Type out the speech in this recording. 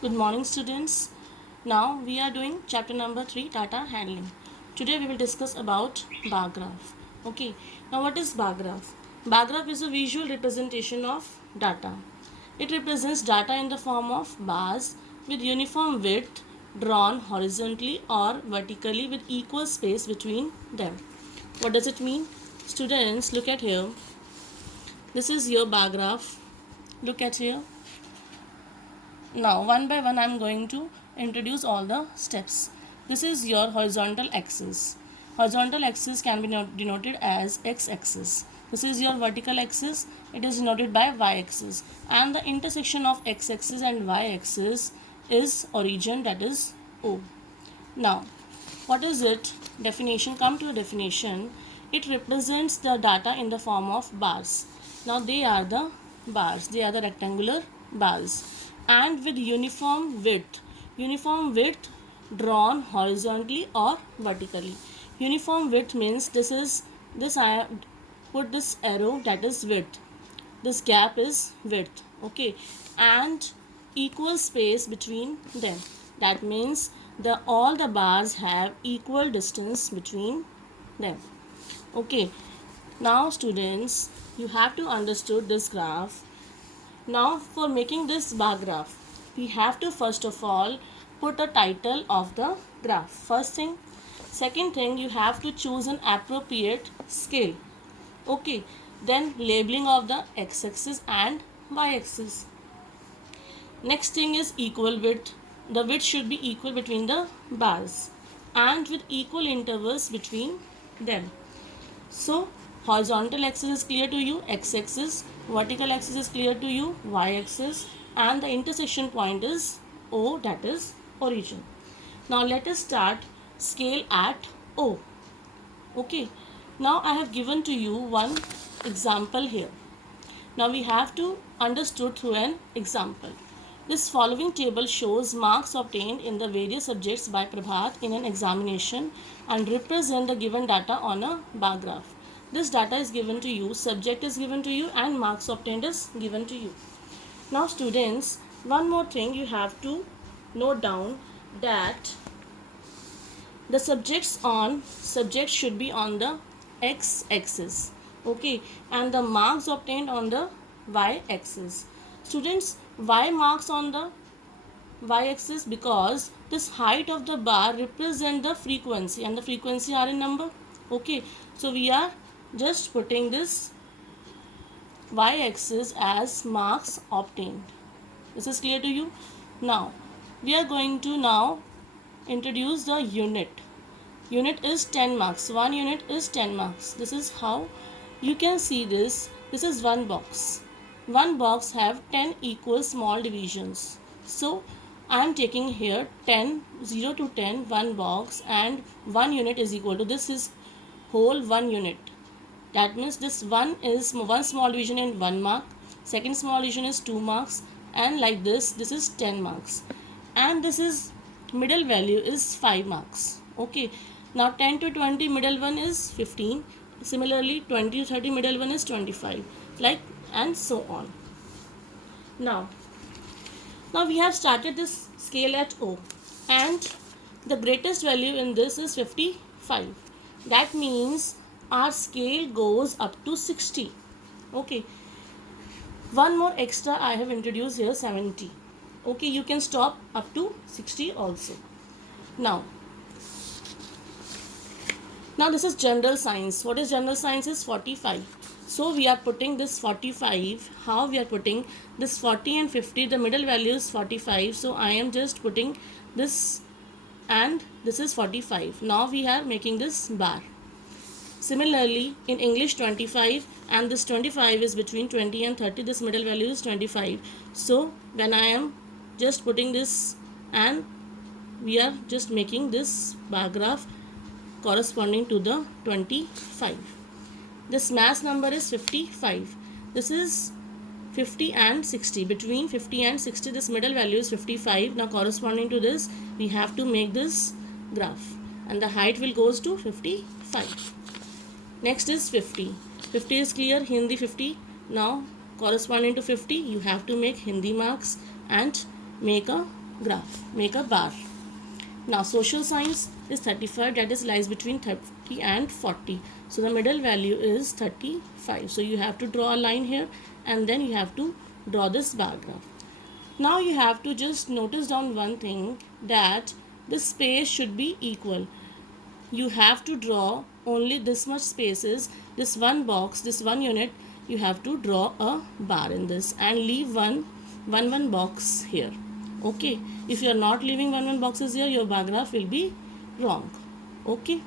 Good morning, students. Now we are doing chapter number 3, data handling. Today we will discuss about bar graph. Okay, now what is bar graph? Bar graph is a visual representation of data. It represents data in the form of bars with uniform width drawn horizontally or vertically with equal space between them. What does it mean? Students, look at here. This is your bar graph. Look at here. Now one by one I am going to introduce all the steps. This is your horizontal axis. Horizontal axis can be denoted as x-axis. This is your vertical axis. It is denoted by y-axis. And the intersection of x-axis and y-axis is origin, that is O. Now what is it? Definition. Come to a definition. It represents the data in the form of bars. Now they are the bars. They are the rectangular bars and with uniform width. Uniform width drawn horizontally or vertically. Uniform width means this I have put this arrow, that is width. This gap is width. Okay, and equal space between them. That means all the bars have equal distance between them. Okay, now students, you have to understood this graph. Now for making this bar graph, we have to first of all put a title of the graph. First thing. Second thing, you have to choose an appropriate scale. Okay, then labeling of the x-axis and y-axis. Next thing is equal width. The width should be equal between the bars and with equal intervals between them. So horizontal axis is clear to you, x-axis, vertical axis is clear to you, y-axis, and the intersection point is O, that is origin. Now let us start scale at O. Okay, now I have given to you one example here. Now we have to understood through an example. This following table shows marks obtained in the various subjects by Prabhat in an examination and represent the given data on a bar graph. This data is given to you, subject is given to you, and marks obtained is given to you. Now students, one more thing you have to note down, that the subject should be on the x-axis. Okay, and the marks obtained on the y-axis. Students, why marks on the y-axis? Because this height of the bar represent the frequency and the frequency are in number. Okay, so we are just putting this y-axis as marks obtained. This is clear to you? Now we are going to now introduce the unit. Unit is 10 marks. 1 unit is 10 marks. This is how you can see this. This is one box. One box have 10 equal small divisions. So I am taking here 10, 0 to 10, one box, and 1 unit is equal to this is whole 1 unit. That means this one is one small division in 1 mark, second small division is 2 marks, and like this is 10 marks. And this is middle value is 5 marks. Okay, now 10 to 20 middle one is 15. Similarly 20 to 30 middle one is 25, like and so on. Now we have started this scale at O, and the greatest value in this is 55. That means our scale goes up to 60. Okay, one more extra I have introduced here, 70. Okay, you can stop up to 60 also. Now this is general science. What is general science? Is 45. So we are putting this 45. How we are putting this 40 and 50? The middle value is 45. So I am just putting this, and this is 45. Now we are making this bar. Similarly in English 25, and this 25 is between 20 and 30. This middle value is 25. So when I am just putting this, and we are just making this bar graph corresponding to the 25. This mass number is 55. This is 50 and 60. Between 50 and 60, this middle value is 55. Now corresponding to this, we have to make this graph, and the height will goes to 55. Next is 50. 50 is clear, Hindi 50. Now corresponding to 50, you have to make Hindi marks and make a graph, make a bar. Now social science is 35, that is lies between 30 and 40. So the middle value is 35. So you have to draw a line here and then you have to draw this bar graph. Now you have to just notice down one thing, that the space should be equal. You have to draw only this much spaces, this one box, this one unit, you have to draw a bar in this and leave one box here. Okay, if you are not leaving one boxes here, your bar graph will be wrong. Okay.